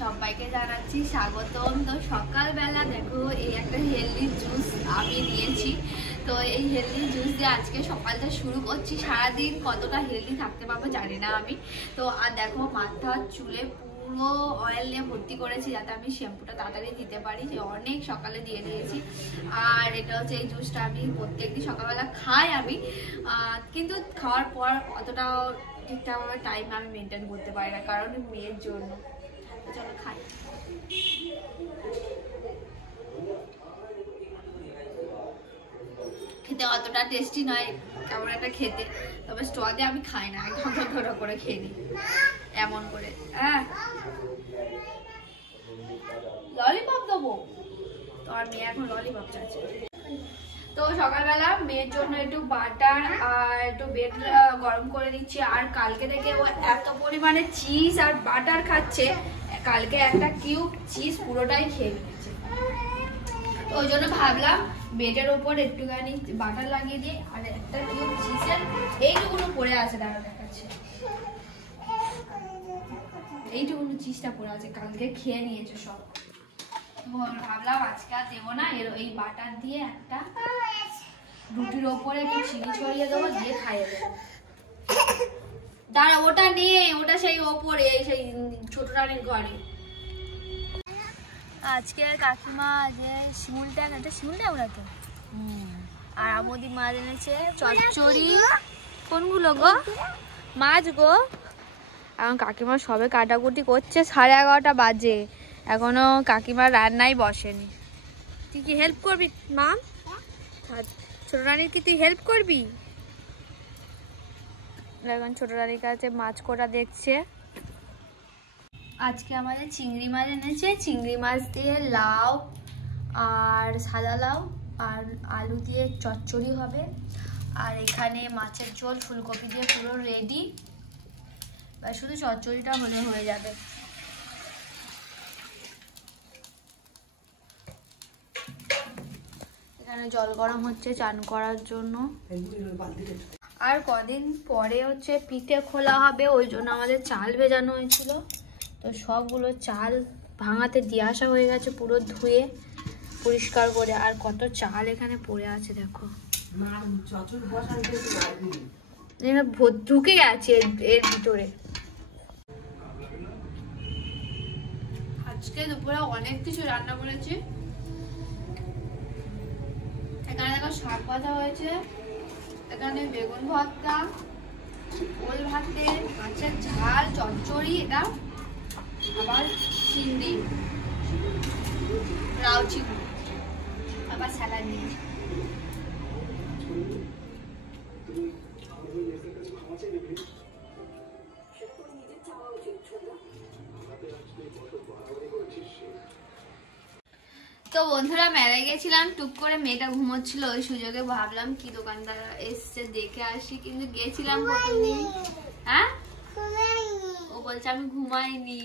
সবাইকে জানাচ্ছি স্বাগতম। তো সকালবেলা দেখো এই একটা হেলদি জুস আমি নিয়েছি। তো এই হেলদি জুস দিয়ে আজকে সকালটা শুরু করছি। সারাদিন কতটা হেলদি থাকতে পারবো জানি না আমি। তো আর দেখো মাথা চুলে পুরো অয়েল নিয়ে ভর্তি করেছি যাতে আমি শ্যাম্পুটা তাড়াতাড়ি দিতে পারি, যে অনেক সকালে দিয়ে দিয়েছি। আর এটা হচ্ছে এই জুসটা আমি প্রত্যেকদিন সকালবেলা খাই আমি, কিন্তু খাওয়ার পর অতটা ঠিকঠাক আমার টাইম আমি মেনটেন করতে পারি না, কারণ মেয়ের জন্য। চলো খাই। খেতে অতটা টেস্টি নয়, কেমন একটা খেতে, তবে স্ট্র দিয়ে আমি খাই না, একদম ধরো করে খেয়ে নিই এমন করে। হ্যাঁ ললিপপ দেবো তো, আর মেয়ে এখন ললিপপ চাইছে। তো সকালবেলা মেয়ের জন্য একটু বাটার আর একটু ব্রেড গরম করে দিচ্ছি। আর কালকে থেকে ও এত পরিমাণে চিজ আর বাটার খাচ্ছে, কালকে একটা কিউব চিজ পুরোটাই খেয়ে নিয়েছে। তো ওই জন্য ভাবলাম ব্রেডের ওপর একটুখানি বাটার লাগিয়ে দিই, আর একটা কিউব চিজের এইটুকুনো পড়ে আছে, দাঁড়া দেখাচ্ছে, এইটুকুনো চিজটা পড়ে আছে, কালকে খেয়ে নিয়েছে সব। ভাবলাম আজকে আর দেবো না, এই বাটার দিয়ে একটা রুটির ওপরে একটু চিনি ছড়িয়ে দেবো, দিয়ে খাইয়ে দেবো। দাঁড়া ওটা নিয়ে, ওটা সেই ওপরে সেই ছোট রানীর ঘরে। আজকে কাকিমা যে শিমুলটা, একটা শিমুলটা ওরা তো, আর আমদি মাছ এনেছে চচ্চড়ি। কোনগুলো গো? মাছ গো। এখন কাকিমা সবে কাটাকুটি করছে, 11:30 বাজে, এখনো কাকিমার রান্নাই বসেনি। তুই কি হেল্প করবি মা? ছোট রানীর কি তুই হেল্প করবি? এখন ছোট রানীর কাছে মাছ কোটা দেখছে। আজকে আমাদের চিংড়ি মাছ এনেছে, চিংড়ি মাছ দিয়ে লাউ আর সাদা লাউ আর আলু দিয়ে চচ্চড়ি হবে। আর এখানে মাছের ঝোল ফুলকপি দিয়ে পুরো রেডি, শুধু চচ্চড়িটা হলে হয়ে যাবে। এখানে জল গরম হচ্ছে চান করার জন্য। আর কদিন পরে হচ্ছে পিঠে খোলা হবে, ওই জন্য আমাদের চাল ভেজানো হয়েছিল। তো সবগুলো চাল ভাঙাতে দিয়ে আসা হয়ে গেছে, পুরো ধুয়ে পরিষ্কার করে। আর কত চাল এখানে পড়ে আছে দেখো, ঢুকে গেছে এর ভিতরে। আজকে দুপুরে অনেক কিছু রান্না করেছি। এখানে দেখো শাক ভাজা হয়েছে, এখানে বেগুন ভর্তা, ওল ভাতে, মাছের ঝাল, চচ্চড়ি, এটা আবার চিংড়ি, লাউ চিংড়ি, আবার স্যালাড নিয়েছি। তো বন্ধুরা মেলায় গেছিলাম, টুক করে মেয়েটা ঘুমোচ্ছিল, ওই সুযোগে ভাবলাম কি দোকানদার এসছে দেখে আসি, কিন্তু গেছিলাম প্রথমদিন। হ্যাঁ ও বলছে আমি ঘুমাইনি,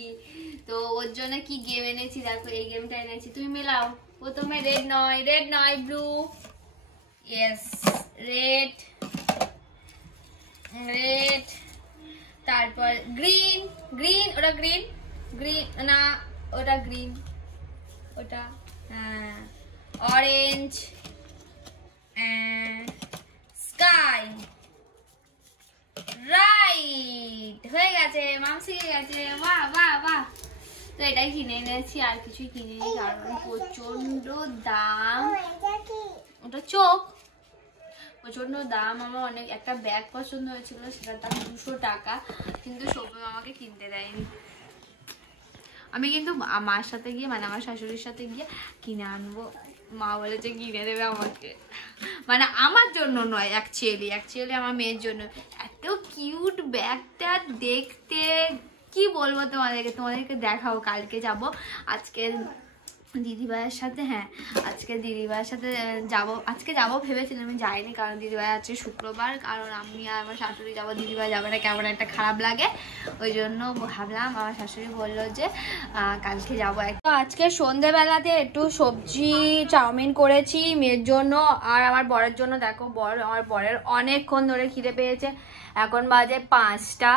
তো ওর জন্য কি গেম এনেছি দেখো, এই গেমটা এনেছি। তুমি মেলাও, প্রথমে রেড নয় ব্লু, ইয়েস রেড, তারপর গ্রিন, ওটা গ্রিন না, ওটা গ্রিন, ওটা অরেঞ্জ, স্কাই, রাইট, হয়ে গেছে, মাম শিখে গেছে, বাহ বাহ বাহ। তো এটাই কিনে এনেছি, আর কিছুই কিনিনি, কারণ প্রচন্ড দাম। ওটা চোখ, প্রচন্ড দাম। আমার অনেক একটা ব্যাগ পছন্দ হয়েছিল, সেটার দাম 200 টাকা, কিন্তু সৌম্য আমাকে কিনতে দেয়নি। আমি কিন্তু মার সাথে গিয়ে, মানে আমার শাশুড়ির সাথে গিয়ে কিনে আনবো। মা বলেছে কিনে দেবে আমাকে, মানে আমার জন্য নয়, অ্যাকচুয়ালি আমার মেয়ের জন্য। এত কিউট ব্যাগটা দেখতে, কি বলবো তোমাদেরকে দেখাবো। কালকে যাব, আজকে দিদিভাইয়ের সাথে, হ্যাঁ আজকে দিদিভাইয়ের সাথে আজকে যাবো ভেবেছিলাম, আমি যাইনি কারণ দিদিভাই আজকে শুক্রবার, কারণ আমি আর আমার শাশুড়ি যাবো, দিদিভাই যাবে না, কেমন একটা খারাপ লাগে, ওই জন্য ভাবলাম। আমার শাশুড়ি বললো যে কালকে যাবো। তো আজকে সন্ধেবেলাতে একটু সবজি চাউমিন করেছি মেয়ের জন্য আর আমার বরের জন্য। দেখো আমার বরের অনেকক্ষণ ধরে খিদে পেয়েছে, এখন বাজে 5টা,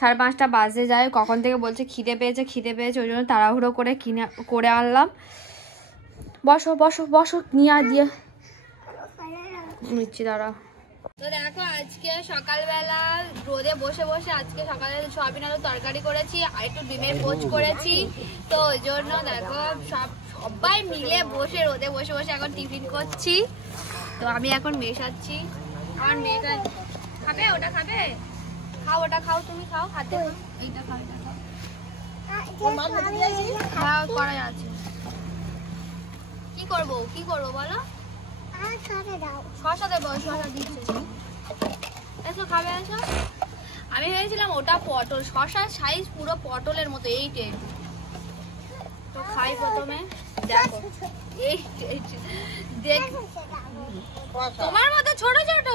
5:30 বাজে যায়, কখন থেকে বলছে খিদে পেয়েছে, ওই জন্য তাড়াহুড়ো করে করে আনলাম। বসো বসো বসো, নিয়ে দিয়ে নিচ্ছি, দাঁড়া। তো দেখো আজকে সকালবেলা রোদে বসে বসে আজকে সকালে সয়াবিন আলুর তরকারি করেছি আর একটু ডিমের পোচ করেছি। তো ওই জন্য দেখো সবাই মিলে বসে রোদে বসে বসে এখন টিফিন করছি। তো আমি এখন মেশাচ্ছি, আমার মেয়েটা খাবে, ওটা খাবে, খাও ওটা খাও, তুমি খাও, হাতে এইটা খাও, এটা খাও, করা আছে। কি করবো বলো? শসা দেবো, শসা দিচ্ছি, এসো খাবে, এসো। আমি ভেবেছিলাম ওটা পটল, শসার সাইজ পুরো পটলের মতো, এইটে। তো খাই প্রথমে, দেখো দেখ তোমার মতো ছোট ছোট।